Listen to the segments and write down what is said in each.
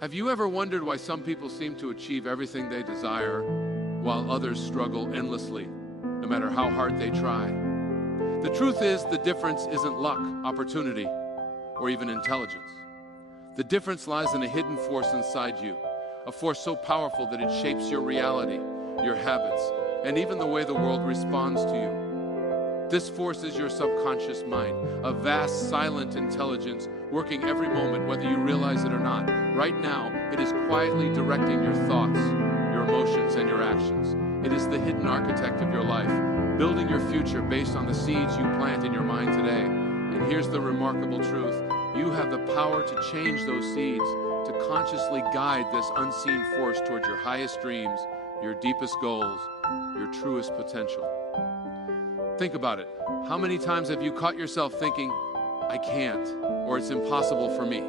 Have you ever wondered why some people seem to achieve everything they desire while others struggle endlessly, no matter how hard they try? The truth is, the difference isn't luck, opportunity, or even intelligence. The difference lies in a hidden force inside you, a force so powerful that it shapes your reality, your habits, and even the way the world responds to you. This force is your subconscious mind, a vast, silent intelligence working every moment, whether you realize it or not. Right now, it is quietly directing your thoughts, your emotions, and your actions. It is the hidden architect of your life, building your future based on the seeds you plant in your mind today. And here's the remarkable truth. You have the power to change those seeds, to consciously guide this unseen force towards your highest dreams, your deepest goals, your truest potential. Think about it. How many times have you caught yourself thinking, I can't, or it's impossible for me?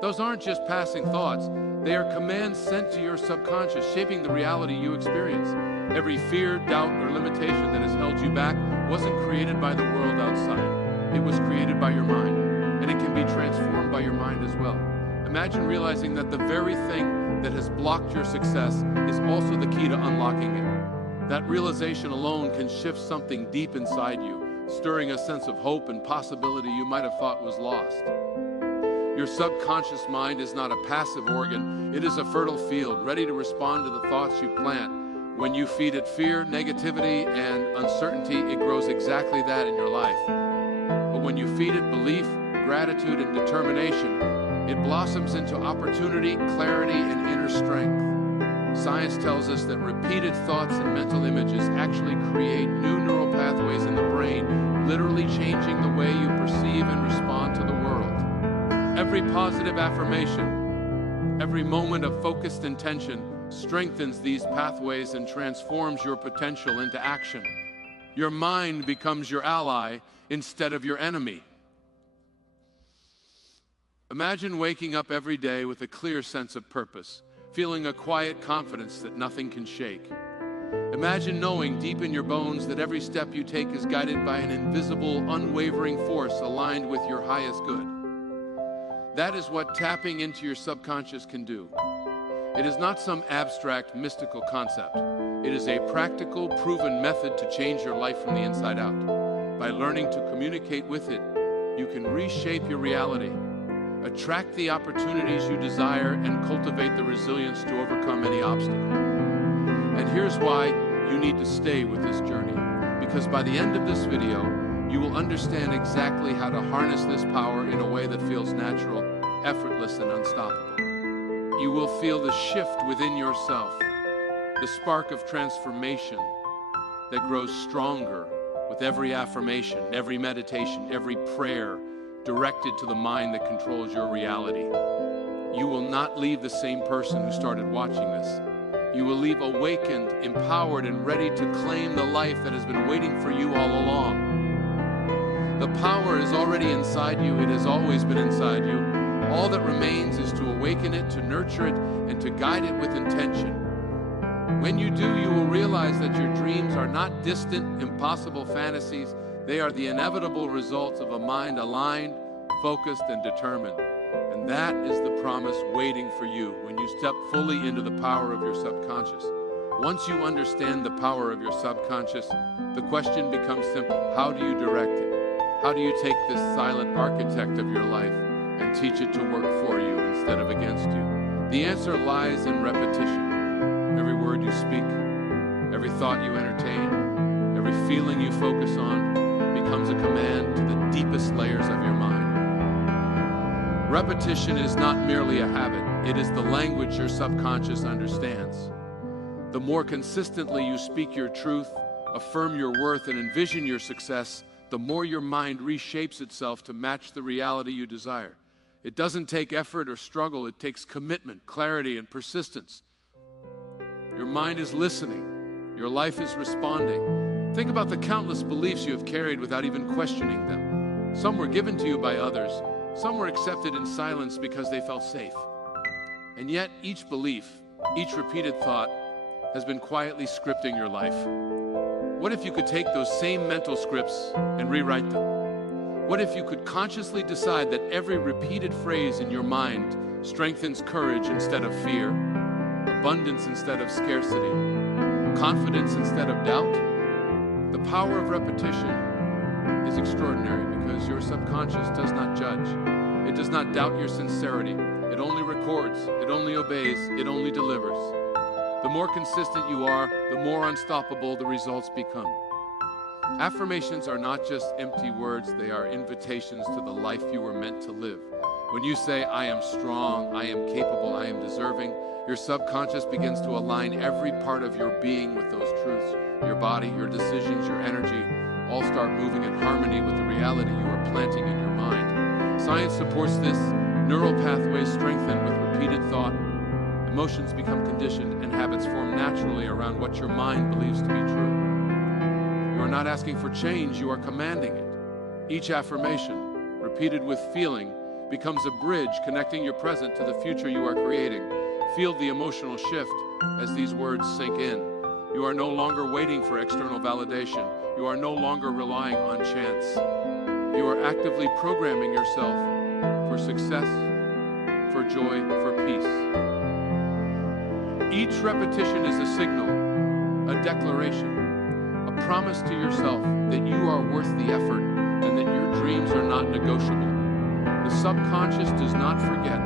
Those aren't just passing thoughts. They are commands sent to your subconscious, shaping the reality you experience. Every fear, doubt, or limitation that has held you back wasn't created by the world outside. It was created by your mind, and it can be transformed by your mind as well. Imagine realizing that the very thing that has blocked your success is also the key to unlocking it. That realization alone can shift something deep inside you, stirring a sense of hope and possibility you might have thought was lost. Your subconscious mind is not a passive organ. It is a fertile field, ready to respond to the thoughts you plant. When you feed it fear, negativity, and uncertainty, it grows exactly that in your life. But when you feed it belief, gratitude, and determination, it blossoms into opportunity, clarity, and inner strength. Science tells us that repeated thoughts and mental images actually create new neural pathways in the brain, literally changing the way you perceive and respond to the world. Every positive affirmation, every moment of focused intention strengthens these pathways and transforms your potential into action. Your mind becomes your ally instead of your enemy. Imagine waking up every day with a clear sense of purpose, feeling a quiet confidence that nothing can shake. Imagine knowing deep in your bones that every step you take is guided by an invisible, unwavering force aligned with your highest good. That is what tapping into your subconscious can do. It is not some abstract, mystical concept. It is a practical, proven method to change your life from the inside out. By learning to communicate with it, you can reshape your reality, attract the opportunities you desire, and cultivate the resilience to overcome any obstacle. And here's why you need to stay with this journey. Because by the end of this video, you will understand exactly how to harness this power in a way that feels natural, effortless, and unstoppable. You will feel the shift within yourself, the spark of transformation that grows stronger with every affirmation, every meditation, every prayer, directed to the mind that controls your reality. You will not leave the same person who started watching this. You will leave awakened, empowered, and ready to claim the life that has been waiting for you all along. The power is already inside you. It has always been inside you. All that remains is to awaken it, to nurture it, and to guide it with intention. When you do, you will realize that your dreams are not distant, impossible fantasies. They are the inevitable results of a mind aligned, focused, and determined. And that is the promise waiting for you when you step fully into the power of your subconscious. Once you understand the power of your subconscious, the question becomes simple. How do you direct it? How do you take this silent architect of your life and teach it to work for you instead of against you? The answer lies in repetition. Every word you speak, every thought you entertain, every feeling you focus on becomes a command to the deepest layers of your mind. Repetition is not merely a habit. It is the language your subconscious understands. The more consistently you speak your truth, affirm your worth, and envision your success, the more your mind reshapes itself to match the reality you desire. It doesn't take effort or struggle. It takes commitment, clarity, and persistence. Your mind is listening. Your life is responding. Think about the countless beliefs you have carried without even questioning them. Some were given to you by others. Some were accepted in silence because they felt safe. And yet each belief, each repeated thought has been quietly scripting your life. What if you could take those same mental scripts and rewrite them? What if you could consciously decide that every repeated phrase in your mind strengthens courage instead of fear, abundance instead of scarcity, confidence instead of doubt. The power of repetition is extraordinary because your subconscious does not judge. It does not doubt your sincerity. It only records, it only obeys, it only delivers. The more consistent you are, the more unstoppable the results become. Affirmations are not just empty words, they are invitations to the life you were meant to live. When you say, I am strong, I am capable, I am deserving, your subconscious begins to align every part of your being with those truths. Your body, your decisions, your energy all start moving in harmony with the reality you are planting in your mind. Science supports this. Neural pathways strengthen with repeated thought. Emotions become conditioned and habits form naturally around what your mind believes to be true. You are not asking for change, you are commanding it. Each affirmation, repeated with feeling, becomes a bridge connecting your present to the future you are creating. Feel the emotional shift as these words sink in. You are no longer waiting for external validation. You are no longer relying on chance. You are actively programming yourself for success, for joy, for peace. Each repetition is a signal, a declaration, a promise to yourself that you are worth the effort and that your dreams are not negotiable. The subconscious does not forget,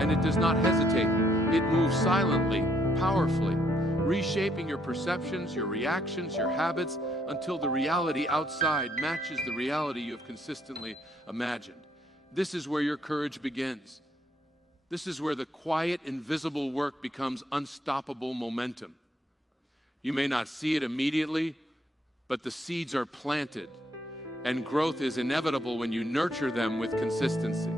and it does not hesitate. It moves silently, powerfully, reshaping your perceptions, your reactions, your habits, until the reality outside matches the reality you have consistently imagined. This is where your courage begins. This is where the quiet, invisible work becomes unstoppable momentum. You may not see it immediately, but the seeds are planted, and growth is inevitable when you nurture them with consistency.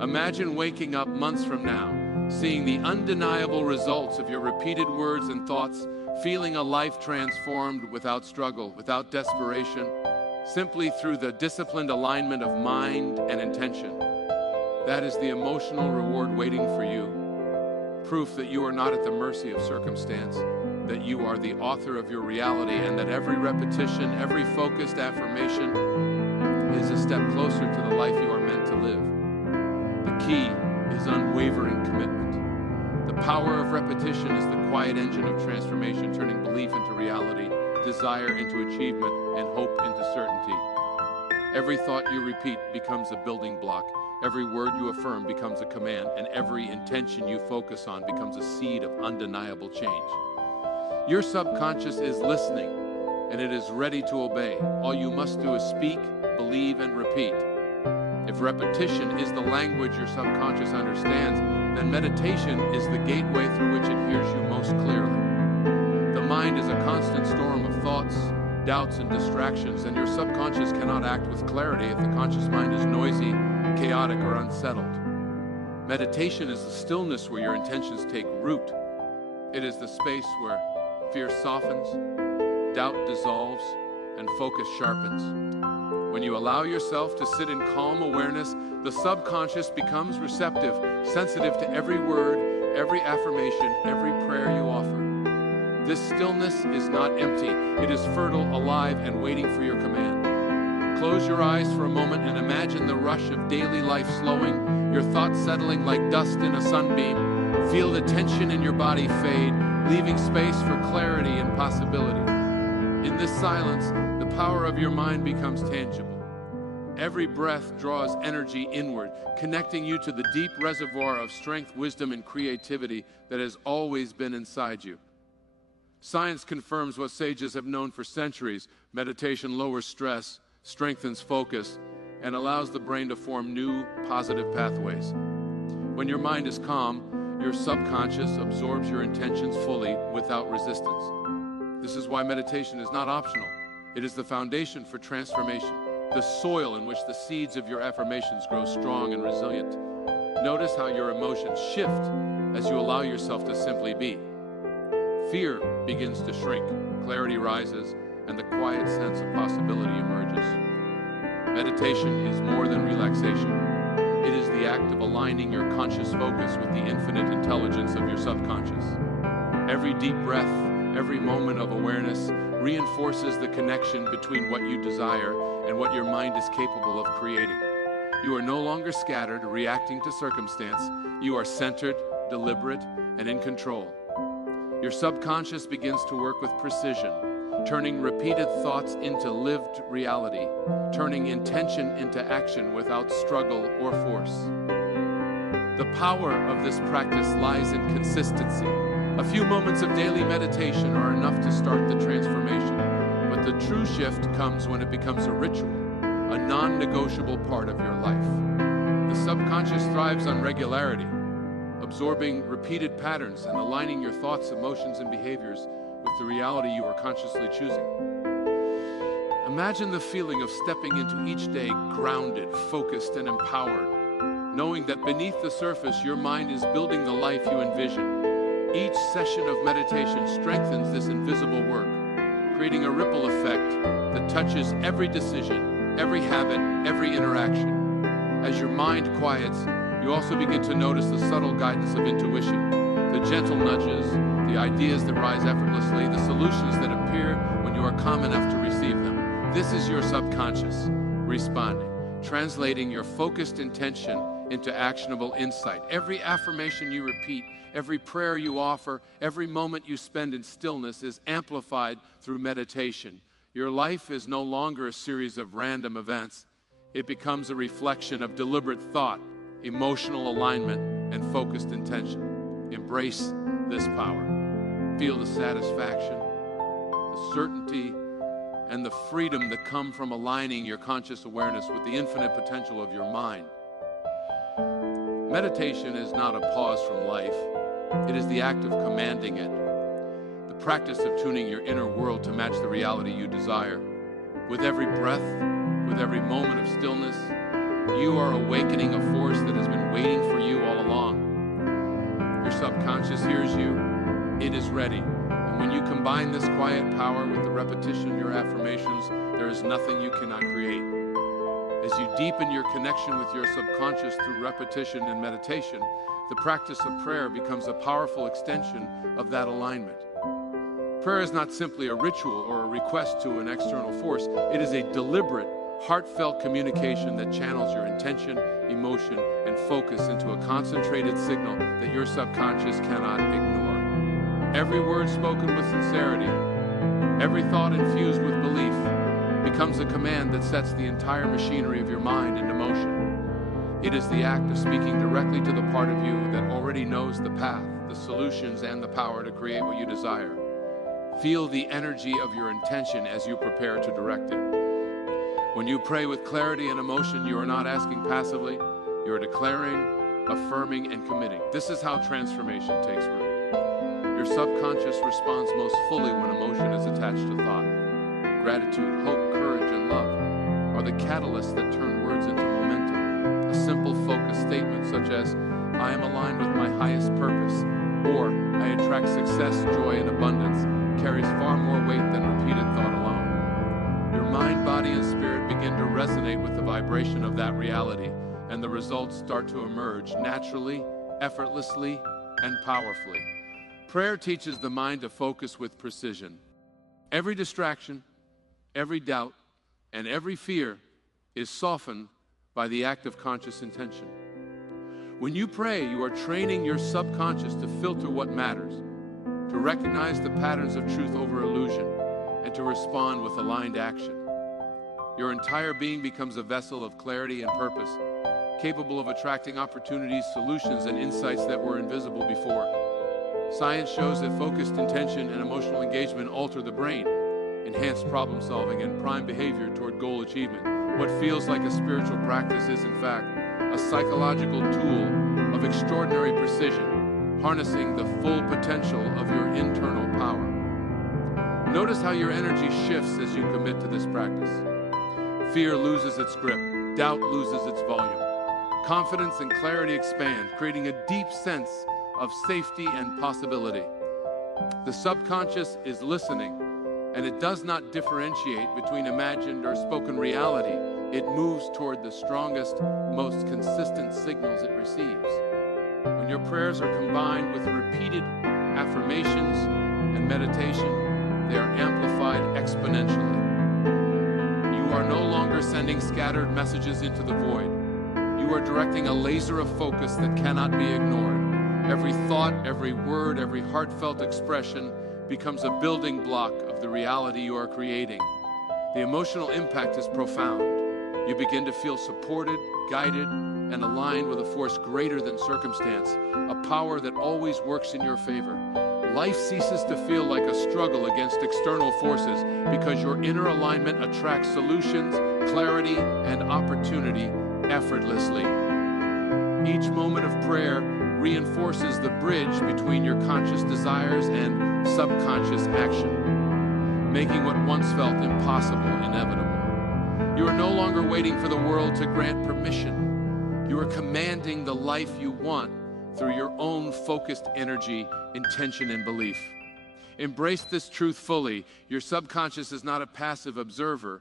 Imagine waking up months from now, seeing the undeniable results of your repeated words and thoughts, feeling a life transformed without struggle, without desperation, simply through the disciplined alignment of mind and intention. That is the emotional reward waiting for you. Proof that you are not at the mercy of circumstance, that you are the author of your reality, and that every repetition, every focused affirmation is a step closer to the life you are meant to live. The key is unwavering commitment. The power of repetition is the quiet engine of transformation, turning belief into reality, desire into achievement, and hope into certainty. Every thought you repeat becomes a building block. Every word you affirm becomes a command, and every intention you focus on becomes a seed of undeniable change. Your subconscious is listening, and it is ready to obey. All you must do is speak, believe, and repeat. If repetition is the language your subconscious understands, then meditation is the gateway through which it hears you most clearly. The mind is a constant storm of thoughts, doubts, and distractions, and your subconscious cannot act with clarity if the conscious mind is noisy, chaotic, or unsettled. Meditation is the stillness where your intentions take root. It is the space where fear softens, doubt dissolves, and focus sharpens. When you allow yourself to sit in calm awareness, the subconscious becomes receptive, sensitive to every word, every affirmation, every prayer you offer. This stillness is not empty. It is fertile, alive, and waiting for your command. Close your eyes for a moment and imagine the rush of daily life slowing, your thoughts settling like dust in a sunbeam. Feel the tension in your body fade, leaving space for clarity and possibility. In this silence, the power of your mind becomes tangible. Every breath draws energy inward, connecting you to the deep reservoir of strength, wisdom, and creativity that has always been inside you. Science confirms what sages have known for centuries. Meditation lowers stress, strengthens focus, and allows the brain to form new, positive pathways. When your mind is calm, your subconscious absorbs your intentions fully without resistance. This is why meditation is not optional. It is the foundation for transformation, the soil in which the seeds of your affirmations grow strong and resilient. Notice how your emotions shift as you allow yourself to simply be. Fear begins to shrink, clarity rises, and the quiet sense of possibility emerges. Meditation is more than relaxation. It is the act of aligning your conscious focus with the infinite intelligence of your subconscious. Every deep breath, every moment of awareness reinforces the connection between what you desire and what your mind is capable of creating. You are no longer scattered, reacting to circumstance. You are centered, deliberate, and in control. Your subconscious begins to work with precision, turning repeated thoughts into lived reality, turning intention into action without struggle or force. The power of this practice lies in consistency. A few moments of daily meditation are enough to start the transformation, but the true shift comes when it becomes a ritual, a non-negotiable part of your life. The subconscious thrives on regularity, absorbing repeated patterns and aligning your thoughts, emotions, and behaviors with the reality you are consciously choosing. Imagine the feeling of stepping into each day grounded, focused, and empowered, knowing that beneath the surface, your mind is building the life you envision. Each session of meditation strengthens this invisible work, creating a ripple effect that touches every decision, every habit, every interaction. As your mind quiets, you also begin to notice the subtle guidance of intuition, the gentle nudges, the ideas that rise effortlessly, the solutions that appear when you are calm enough to receive them. This is your subconscious responding, translating your focused intention into actionable insight. Every affirmation you repeat, every prayer you offer, every moment you spend in stillness is amplified through meditation. Your life is no longer a series of random events. It becomes a reflection of deliberate thought, emotional alignment, and focused intention. Embrace this power. Feel the satisfaction, the certainty, and the freedom that come from aligning your conscious awareness with the infinite potential of your mind. Meditation is not a pause from life. It is the act of commanding it, the practice of tuning your inner world to match the reality you desire. With every breath, with every moment of stillness, you are awakening a force that has been waiting for you all along. Your subconscious hears you. It is ready. And when you combine this quiet power with the repetition of your affirmations, there is nothing you cannot create. As you deepen your connection with your subconscious through repetition and meditation, the practice of prayer becomes a powerful extension of that alignment. Prayer is not simply a ritual or a request to an external force. It is a deliberate, heartfelt communication that channels your intention, emotion, and focus into a concentrated signal that your subconscious cannot ignore. Every word spoken with sincerity, every thought infused with belief, becomes a command that sets the entire machinery of your mind into motion. It is the act of speaking directly to the part of you that already knows the path, the solutions, and the power to create what you desire. Feel the energy of your intention as you prepare to direct it. When you pray with clarity and emotion, you are not asking passively, you are declaring, affirming, and committing. This is how transformation takes root. Your subconscious responds most fully when emotion is attached to thought. Gratitude, hope, courage, and love are the catalysts that turn words into momentum. A simple focused statement such as, I am aligned with my highest purpose, or I attract success, joy, and abundance, carries far more weight than repeated thought alone. Your mind, body, and spirit begin to resonate with the vibration of that reality, and the results start to emerge naturally, effortlessly, and powerfully. Prayer teaches the mind to focus with precision. Every distraction, every doubt, and every fear is softened by the act of conscious intention. When you pray, you are training your subconscious to filter what matters, to recognize the patterns of truth over illusion, and to respond with aligned action. Your entire being becomes a vessel of clarity and purpose, capable of attracting opportunities, solutions, and insights that were invisible before. Science shows that focused intention and emotional engagement alter the brain, enhance problem solving, and prime behavior toward goal achievement. What feels like a spiritual practice is, in fact, a psychological tool of extraordinary precision, harnessing the full potential of your internal power. Notice how your energy shifts as you commit to this practice. Fear loses its grip, doubt loses its volume. Confidence and clarity expand, creating a deep sense of safety and possibility. The subconscious is listening, and it does not differentiate between imagined or spoken reality. It moves toward the strongest, most consistent signals it receives. When your prayers are combined with repeated affirmations and meditation, they are amplified exponentially. You are no longer sending scattered messages into the void. You are directing a laser of focus that cannot be ignored. Every thought, every word, every heartfelt expression becomes a building block of the reality you are creating. The emotional impact is profound. You begin to feel supported, guided, and aligned with a force greater than circumstance, a power that always works in your favor. Life ceases to feel like a struggle against external forces because your inner alignment attracts solutions, clarity, and opportunity effortlessly. Each moment of prayer reinforces the bridge between your conscious desires and subconscious action, making what once felt impossible inevitable. You are no longer waiting for the world to grant permission. You are commanding the life you want through your own focused energy, intention, and belief. Embrace this truth fully. Your subconscious is not a passive observer.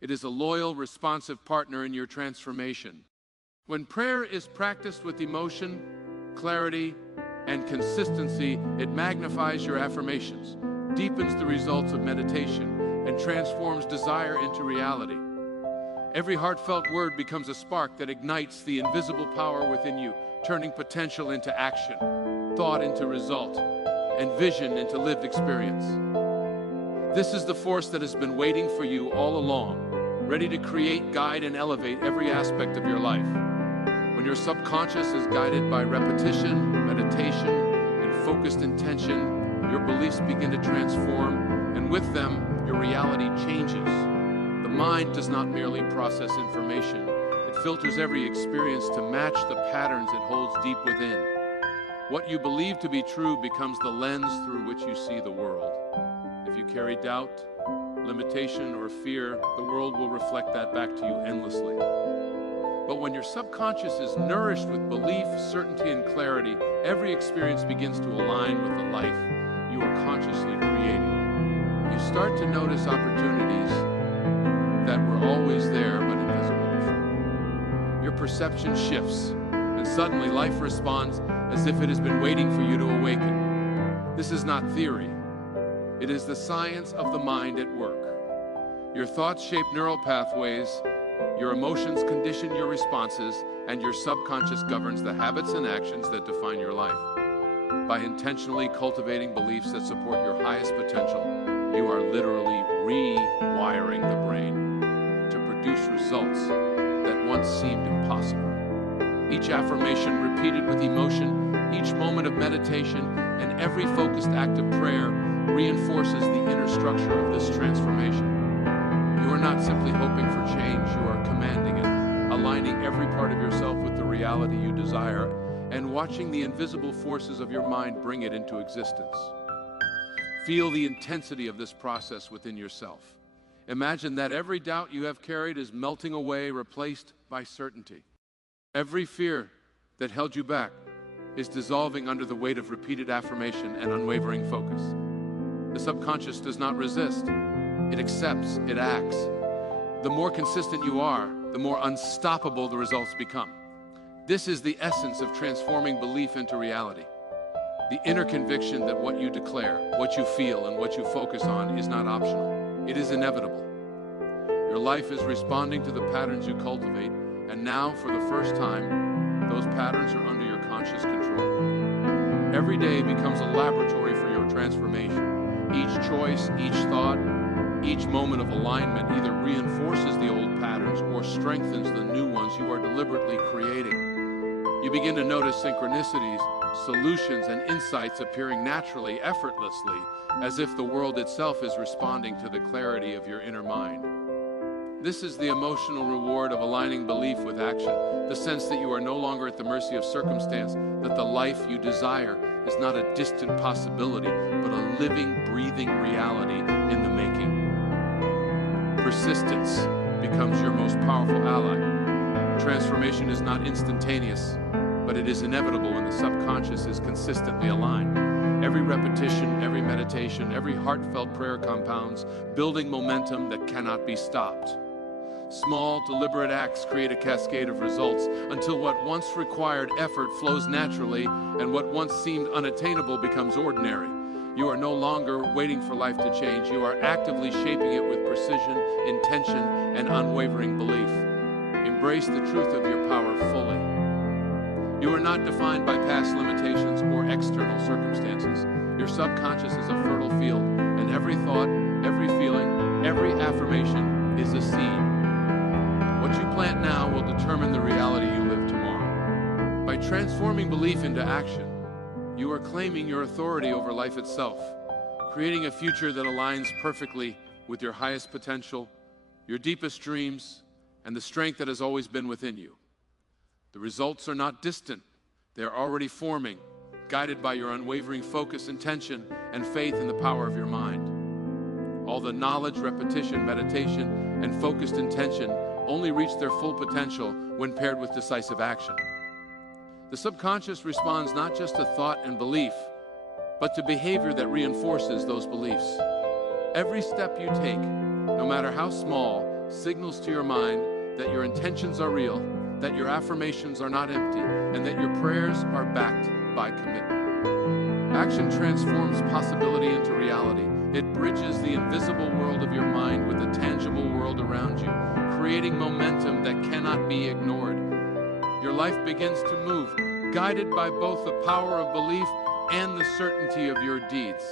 It is a loyal, responsive partner in your transformation. When prayer is practiced with emotion, clarity, and consistency, it magnifies your affirmations, deepens the results of meditation, and transforms desire into reality. Every heartfelt word becomes a spark that ignites the invisible power within you, turning potential into action, thought into result, and vision into lived experience. This is the force that has been waiting for you all along, ready to create, guide, and elevate every aspect of your life. When your subconscious is guided by repetition, meditation, and focused intention, your beliefs begin to transform, and with them, your reality changes. The mind does not merely process information. It filters every experience to match the patterns it holds deep within. What you believe to be true becomes the lens through which you see the world. If you carry doubt, limitation, or fear, the world will reflect that back to you endlessly. But when your subconscious is nourished with belief, certainty, and clarity, every experience begins to align with the life you are consciously creating. You start to notice opportunities that were always there but invisible before. Your perception shifts, and suddenly life responds as if it has been waiting for you to awaken. This is not theory. It is the science of the mind at work. Your thoughts shape neural pathways, your emotions condition your responses, and your subconscious governs the habits and actions that define your life. By intentionally cultivating beliefs that support your highest potential, you are literally rewiring the brain to produce results that once seemed impossible. Each affirmation repeated with emotion, each moment of meditation, and every focused act of prayer reinforces the inner structure of this transformation. You are not simply hoping for change, you are commanding it, aligning every part of yourself with the reality you desire, and watching the invisible forces of your mind bring it into existence. Feel the intensity of this process within yourself. Imagine that every doubt you have carried is melting away, replaced by certainty. Every fear that held you back is dissolving under the weight of repeated affirmation and unwavering focus. The subconscious does not resist. It accepts, it acts. The more consistent you are, the more unstoppable the results become. This is the essence of transforming belief into reality. The inner conviction that what you declare, what you feel, and what you focus on is not optional. It is inevitable. Your life is responding to the patterns you cultivate, and now, for the first time, those patterns are under your conscious control. Every day becomes a laboratory for your transformation. Each choice, each thought, each moment of alignment either reinforces the old patterns or strengthens the new ones you are deliberately creating. You begin to notice synchronicities, solutions, and insights appearing naturally, effortlessly, as if the world itself is responding to the clarity of your inner mind. This is the emotional reward of aligning belief with action, the sense that you are no longer at the mercy of circumstance, that the life you desire is not a distant possibility, but a living, breathing reality in the making. Persistence becomes your most powerful ally. Transformation is not instantaneous, but it is inevitable when the subconscious is consistently aligned. Every repetition, every meditation, every heartfelt prayer compounds, building momentum that cannot be stopped. Small, deliberate acts create a cascade of results until what once required effort flows naturally and what once seemed unattainable becomes ordinary. You are no longer waiting for life to change. You are actively shaping it with precision, intention, and unwavering belief. embrace the truth of your power fully. You are not defined by past limitations or external circumstances. Your subconscious is a fertile field, and every thought, every feeling, every affirmation is a seed. What you plant now will determine the reality you live tomorrow. By transforming belief into action, you are claiming your authority over life itself, creating a future that aligns perfectly with your highest potential, your deepest dreams, and the strength that has always been within you. The results are not distant. They are already forming, guided by your unwavering focus, intention, and faith in the power of your mind. All the knowledge, repetition, meditation, and focused intention only reach their full potential when paired with decisive action. The subconscious responds not just to thought and belief, but to behavior that reinforces those beliefs. Every step you take, no matter how small, signals to your mind that your intentions are real, that your affirmations are not empty, and that your prayers are backed by commitment. Action transforms possibility into reality. It bridges the invisible world of your mind with the tangible world around you, creating momentum that cannot be ignored. Your life begins to move, guided by both the power of belief and the certainty of your deeds.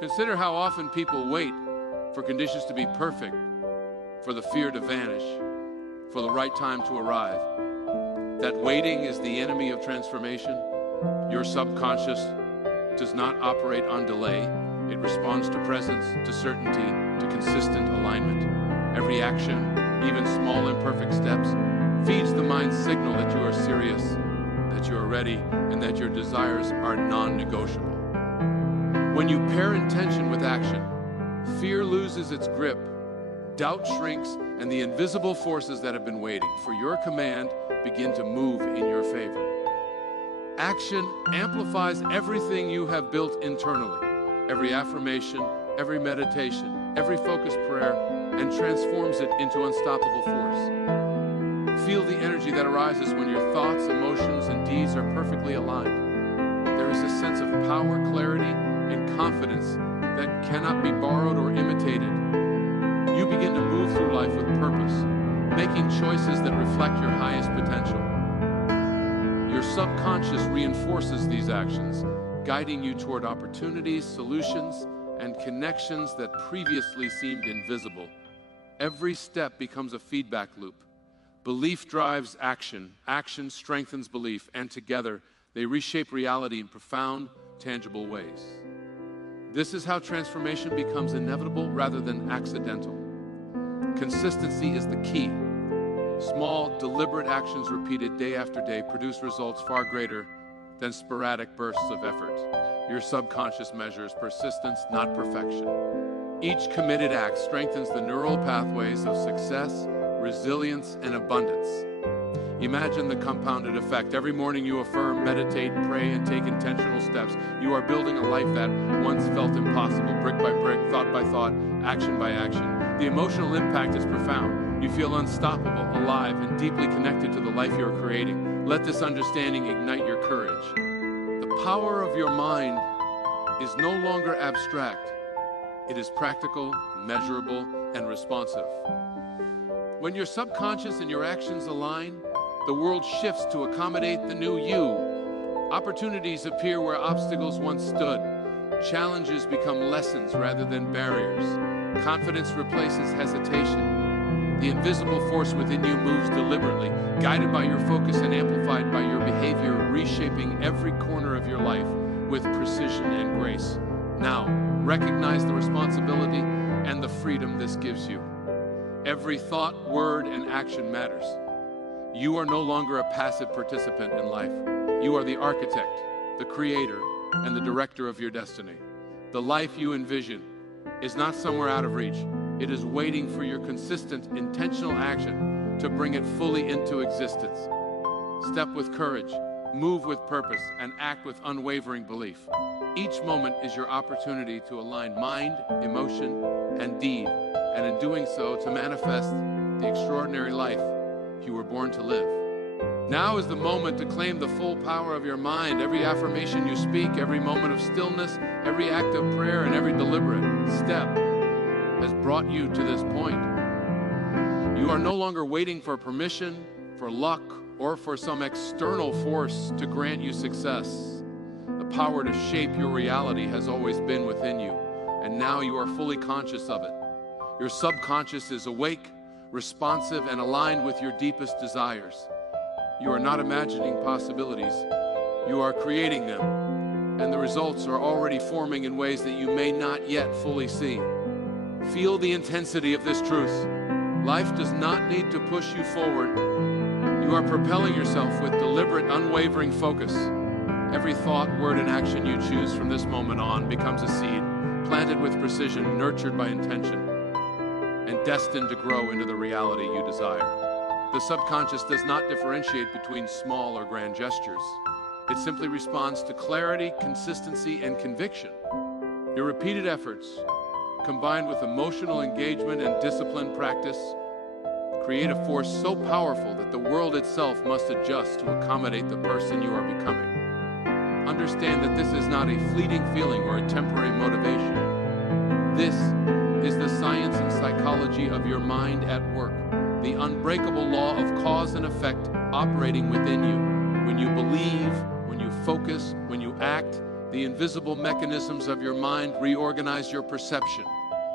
Consider how often people wait for conditions to be perfect, for the fear to vanish, for the right time to arrive. That waiting is the enemy of transformation. Your subconscious does not operate on delay. It responds to presence, to certainty, to consistent alignment. Every action, even small imperfect steps, feeds the mind's signal that you are serious, that you are ready, and that your desires are non-negotiable. When you pair intention with action, fear loses its grip, doubt shrinks, and the invisible forces that have been waiting for your command begin to move in your favor. Action amplifies everything you have built internally, every affirmation, every meditation, every focused prayer, and transforms it into unstoppable force. Feel the energy that arises when your thoughts, emotions, and deeds are perfectly aligned. There is a sense of power, clarity, and confidence that cannot be borrowed or imitated. You begin to move through life with purpose, making choices that reflect your highest potential. Your subconscious reinforces these actions, guiding you toward opportunities, solutions, and connections that previously seemed invisible. Every step becomes a feedback loop. Belief drives action, action strengthens belief, and together they reshape reality in profound, tangible ways. This is how transformation becomes inevitable rather than accidental. Consistency is the key. Small, deliberate actions repeated day after day produce results far greater than sporadic bursts of effort. Your subconscious measures persistence, not perfection. Each committed act strengthens the neural pathways of success, resilience, and abundance. Imagine the compounded effect. Every morning you affirm, meditate, pray, and take intentional steps. You are building a life that once felt impossible, brick by brick, thought by thought, action by action. The emotional impact is profound. You feel unstoppable, alive, and deeply connected to the life you are creating. Let this understanding ignite your courage. The power of your mind is no longer abstract. It is practical, measurable, and responsive. When your subconscious and your actions align, the world shifts to accommodate the new you. Opportunities appear where obstacles once stood. Challenges become lessons rather than barriers. Confidence replaces hesitation. The invisible force within you moves deliberately, guided by your focus and amplified by your behavior, reshaping every corner of your life with precision and grace. Now, recognize the responsibility and the freedom this gives you. Every thought, word, and action matters. You are no longer a passive participant in life. You are the architect, the creator, and the director of your destiny. The life you envision is not somewhere out of reach. It is waiting for your consistent, intentional action to bring it fully into existence. Step with courage, move with purpose, and act with unwavering belief. Each moment is your opportunity to align mind, emotion, and deed, and in doing so, to manifest the extraordinary life you were born to live. Now is the moment to claim the full power of your mind. Every affirmation you speak, every moment of stillness, every act of prayer, and every deliberate step has brought you to this point. You are no longer waiting for permission, for luck, or for some external force to grant you success. The power to shape your reality has always been within you, and now you are fully conscious of it. Your subconscious is awake, responsive, and aligned with your deepest desires. You are not imagining possibilities, you are creating them, and the results are already forming in ways that you may not yet fully see. Feel the intensity of this truth. Life does not need to push you forward. You are propelling yourself with deliberate, unwavering focus. Every thought, word, and action you choose from this moment on becomes a seed, planted with precision, nurtured by intention, and destined to grow into the reality you desire. The subconscious does not differentiate between small or grand gestures. It simply responds to clarity, consistency, and conviction. Your repeated efforts, combined with emotional engagement and disciplined practice, create a force so powerful that the world itself must adjust to accommodate the person you are becoming. Understand that this is not a fleeting feeling or a temporary motivation. This is the science and psychology of your mind at work, the unbreakable law of cause and effect operating within you. When you believe, when you focus, when you act, the invisible mechanisms of your mind reorganize your perception,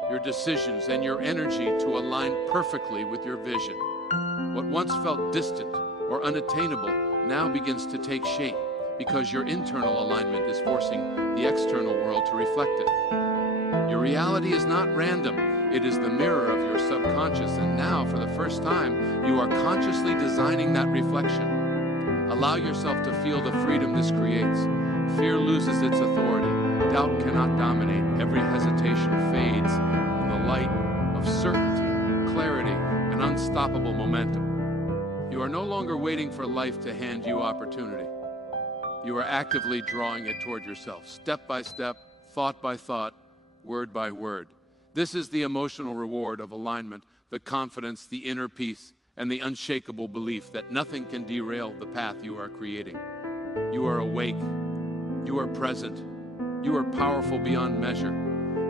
your decisions, and your energy to align perfectly with your vision. What once felt distant or unattainable now begins to take shape because your internal alignment is forcing the external world to reflect it. Your reality is not random. It is the mirror of your subconscious, and now, for the first time, you are consciously designing that reflection. Allow yourself to feel the freedom this creates. Fear loses its authority. Doubt cannot dominate. Every hesitation fades in the light of certainty, clarity, and unstoppable momentum. You are no longer waiting for life to hand you opportunity. You are actively drawing it toward yourself, step by step, thought by thought, word by word. This is the emotional reward of alignment, the confidence, the inner peace, and the unshakable belief that nothing can derail the path you are creating. You are awake. You are present. You are powerful beyond measure.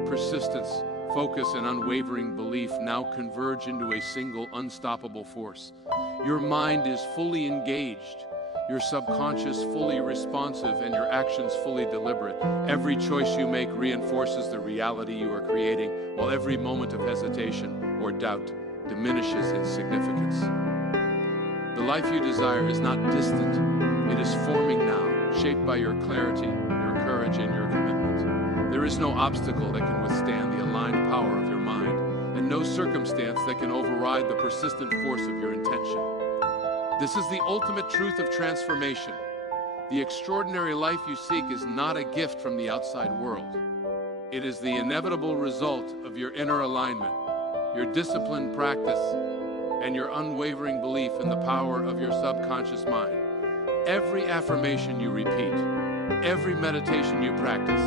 Persistence, focus, and unwavering belief now converge into a single unstoppable force. Your mind is fully engaged, your subconscious fully responsive, and your actions fully deliberate. Every choice you make reinforces the reality you are creating, while every moment of hesitation or doubt diminishes its significance. The life you desire is not distant. It is forming now, shaped by your clarity, your courage, and your commitment. There is no obstacle that can withstand the aligned power of your mind, and no circumstance that can override the persistent force of your intention. This is the ultimate truth of transformation. The extraordinary life you seek is not a gift from the outside world. It is the inevitable result of your inner alignment, your disciplined practice, and your unwavering belief in the power of your subconscious mind. Every affirmation you repeat, every meditation you practice,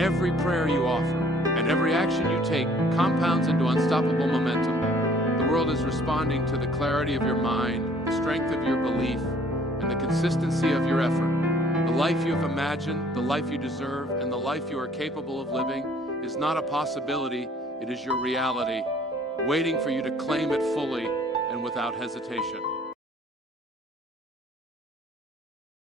every prayer you offer, and every action you take compounds into unstoppable momentum. The world is responding to the clarity of your mind, the strength of your belief, and the consistency of your effort. The life you have imagined, the life you deserve, and the life you are capable of living is not a possibility, it is your reality, waiting for you to claim it fully and without hesitation.